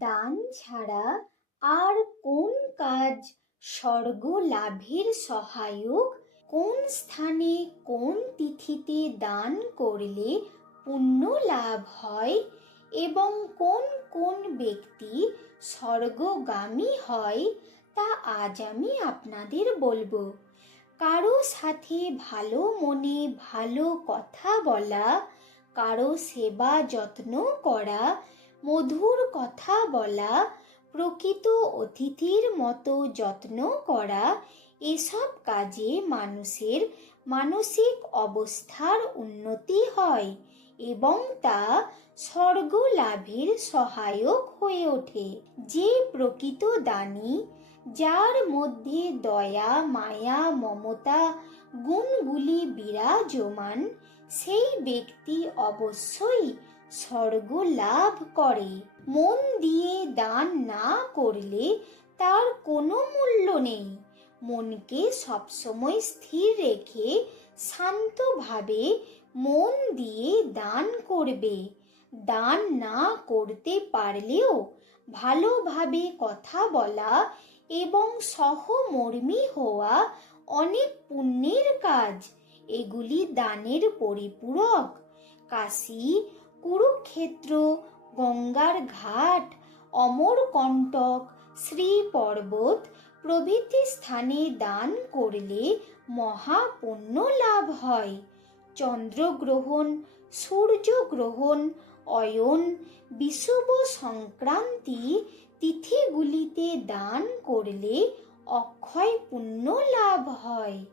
দান ছাড়া আর কোন কাজ স্বর্গ লাভের সহায়ক? কোন স্থানে কোন তিথিতে দান করলে পুণ্য লাভ হয় এবং কোন কোন ব্যক্তি স্বর্গগামী হয় তা আজ আমি আপনাদের বলবো। কারো সাথে ভালো মনে ভালো কথা বলা, কারো সেবা যত্ন করা, মধুর কথা বলা, প্রকৃত অতিথির মতো যত্ন করা, এসব কাজে মানুষের মানসিক অবস্থার উন্নতি হয় এবং তা স্বর্গ লাভের সহায়ক হয়ে ওঠে। যে প্রকৃত দানী, যার মধ্যে দয়া মায়া মমতা গুণগুলি বিরাজমান, সেই ব্যক্তি অবশ্যই স্বর্গ লাভ করে। মন দিয়ে দান না করলে তার কোনো মূল্য নেই। মনকে সবসময় স্থির রেখে শান্তভাবে মন দিয়ে দান করবে। দান না করতে পারলেও ভালোভাবে কথা বলা এবং সহমর্মী হওয়া অনেক পুণ্যের কাজ। এগুলি দানের পরিপূরক। কাশী, কুরুক্ষেত্র, গঙ্গার ঘাট, অমরকণ্টক, শ্রী পর্বত প্রভৃতি স্থানে দান করলে মহাপুণ্য লাভ হয়। চন্দ্রগ্রহণ, সূর্যগ্রহণ, অয়ন, বিষুব সংক্রান্তি তিথিগুলিতে দান করলে অক্ষয় পুণ্য লাভ হয়।